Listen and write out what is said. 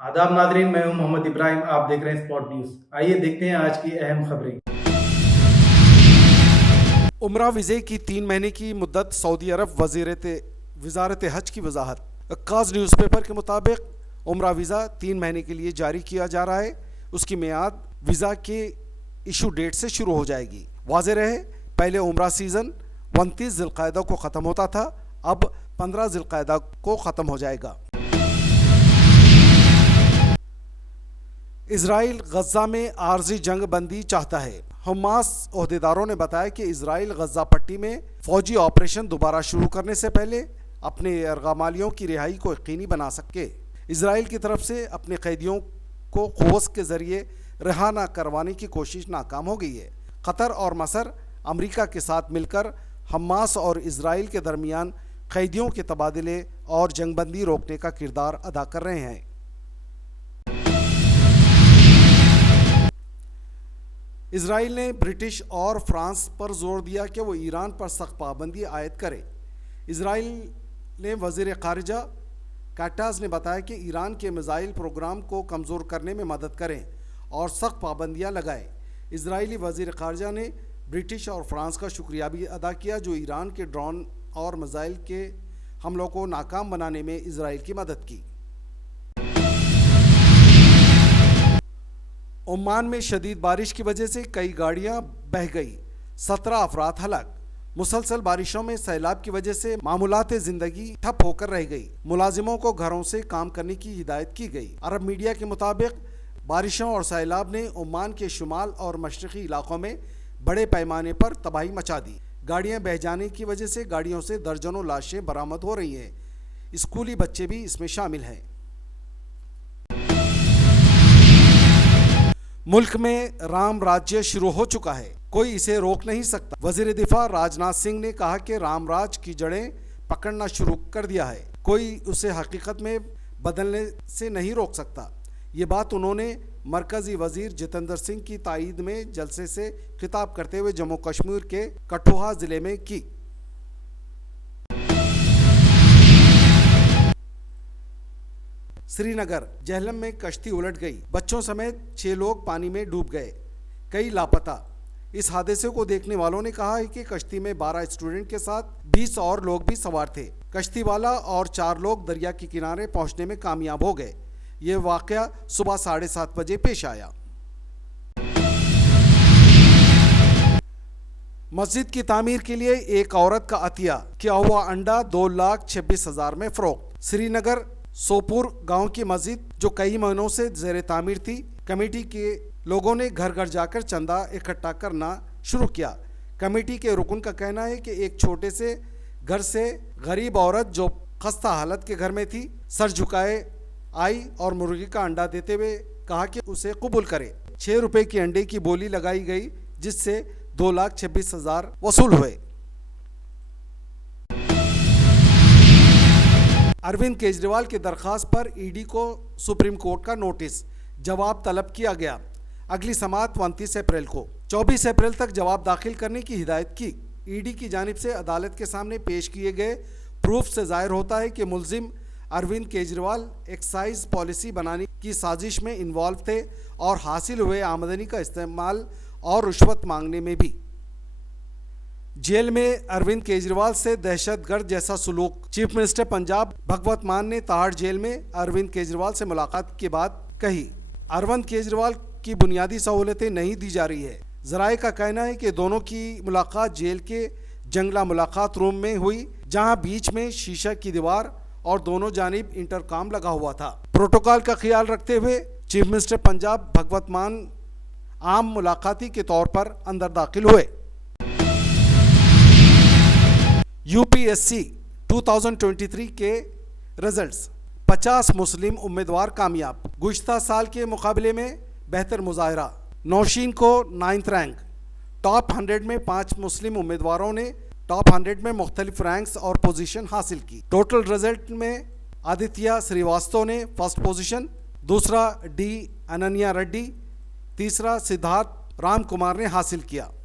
आदाब नादरीन, मैं हूं मोहम्मद इब्राहिम। आप देख रहे हैं स्पॉट न्यूज। आइए देखते हैं आज की अहम खबरें। उम्रा वीज़े की 3 महीने की मुद्दत सऊदी अरब वजारत हज की वजाहत। अक्काज़ न्यूज़पेपर के मुताबिक उम्रा वीज़ा 3 महीने के लिए जारी किया जा रहा है। उसकी मियाद वीज़ा के इशू डेट से शुरू हो जाएगी। वाज़ेह रहे, पहले उम्रा सीज़न 29 ज़िलक़ादा को ख़त्म होता था, अब 15 ज़िलक़ादा को ख़त्म हो जाएगा। इजराइल गज़ा में आर्जी जंग बंदी चाहता है। हमास ओहदेदारों ने बताया कि इजराइल गज़ा पट्टी में फौजी ऑपरेशन दोबारा शुरू करने से पहले अपने यरगमालियों की रिहाई को यकीनी बना सके। इजराइल की तरफ से अपने कैदियों को क़ुव्वत के ज़रिए रिहा न करवाने की कोशिश नाकाम हो गई है। कतर और मसर अमरीका के साथ मिलकर हमास और इजराइल के दरमियान कैदियों के तबादले और जंगबंदी रोकने का किरदार अदा कर रहे हैं। इसराइल ने ब्रिटिश और फ्रांस पर जोर दिया कि वो ईरान पर सख्त पाबंदी आयद करे। इसराइल ने वज़ीर ख़ारिजा कैटाज़ ने बताया कि ईरान के मिसाइल प्रोग्राम को कमज़ोर करने में मदद करें और सख्त पाबंदियाँ लगाएं। इजरायली वज़ीर ख़ारिजा ने ब्रिटिश और फ्रांस का शुक्रिया भी अदा किया, जो ईरान के ड्रोन और मिसाइल के हमलों को नाकाम बनाने में इसराइल की मदद की। ओमान में शदीद बारिश की वजह से कई गाड़ियां बह गई, 17 अफराद हलाक। मुसलसल बारिशों में सैलाब की वजह से मामूलात ज़िंदगी ठप होकर रह गई। मुलाजिमों को घरों से काम करने की हिदायत की गई। अरब मीडिया के मुताबिक बारिशों और सैलाब ने ओमान के शुमाल और मशरक़ी इलाकों में बड़े पैमाने पर तबाही मचा दी। गाड़ियां बह जाने की वजह से गाड़ियों से दर्जनों लाशें बरामद हो रही हैं। स्कूली बच्चे भी इसमें शामिल हैं। मुल्क में राम राज्य शुरू हो चुका है, कोई इसे रोक नहीं सकता। वजीर दिफा राजनाथ सिंह ने कहा कि राम राज की जड़ें पकड़ना शुरू कर दिया है, कोई उसे हकीकत में बदलने से नहीं रोक सकता। ये बात उन्होंने मरकजी वजीर जितेंद्र सिंह की तायीद में जलसे से खिताब करते हुए जम्मू कश्मीर के कठुआ जिले में की। श्रीनगर जहलम में कश्ती उलट गई, बच्चों समेत 6 लोग पानी में डूब गए, कई लापता। इस हादसे को देखने वालों ने कहा है कि कश्ती में 12 स्टूडेंट के साथ 20 और लोग भी सवार थे। कश्ती वाला और 4 लोग दरिया के किनारे पहुंचने में कामयाब हो गए। ये वाकया सुबह 7:30 बजे पेश आया। मस्जिद की तामीर के लिए एक औरत का अतिया, किया हुआ अंडा 2,26,000 में फरोख्त। श्रीनगर सोपुर गांव की मस्जिद जो कई महीनों से ज़ेर तामीर थी, कमेटी के लोगों ने घर घर जाकर चंदा इकट्ठा करना शुरू किया। कमेटी के रुकन का कहना है कि एक छोटे से घर से गरीब औरत जो खस्ता हालत के घर में थी, सर झुकाए आई और मुर्गी का अंडा देते हुए कहा कि उसे कबूल करे। 6 रुपए की अंडे की बोली लगाई गई, जिससे 2,26,000 वसूल हुए। अरविंद केजरीवाल की दरख्वास्त पर ईडी को सुप्रीम कोर्ट का नोटिस, जवाब तलब किया गया। अगली समाअत 29 अप्रैल को, 24 अप्रैल तक जवाब दाखिल करने की हिदायत की। ईडी की जानिब से अदालत के सामने पेश किए गए प्रूफ से जाहिर होता है कि मुलजिम अरविंद केजरीवाल एक्साइज पॉलिसी बनाने की साजिश में इन्वॉल्व थे और हासिल हुए आमदनी का इस्तेमाल और रिश्वत मांगने में भी। जेल में अरविंद केजरीवाल से दहशतगर्द जैसा सुलूक, चीफ मिनिस्टर पंजाब भगवत मान ने ताड़ जेल में अरविंद केजरीवाल से मुलाकात के बाद कही। अरविंद केजरीवाल की बुनियादी सहूलतें नहीं दी जा रही है। जराये का कहना है कि दोनों की मुलाकात जेल के जंगला मुलाकात रूम में हुई, जहां बीच में शीशा की दीवार और दोनों जानिब इंटरकॉम लगा हुआ था। प्रोटोकॉल का ख्याल रखते हुए चीफ मिनिस्टर पंजाब भगवत मान आम मुलाकाती के तौर पर अंदर दाखिल हुए। यूपीएससी 2023 के रिजल्ट्स, 50 मुस्लिम उम्मीदवार कामयाब, गुज़श्ता साल के मुकाबले में बेहतर मुजाहरा। नौशीन को 9th रैंक। टॉप 100 में 5 मुस्लिम उम्मीदवारों ने टॉप 100 में मुख्तलिफ रैंक्स और पोजीशन हासिल की। टोटल रिजल्ट में आदित्य श्रीवास्तव ने फर्स्ट पोजीशन, दूसरा डी अनन्या रेड्डी, तीसरा सिद्धार्थ राम कुमार ने हासिल किया।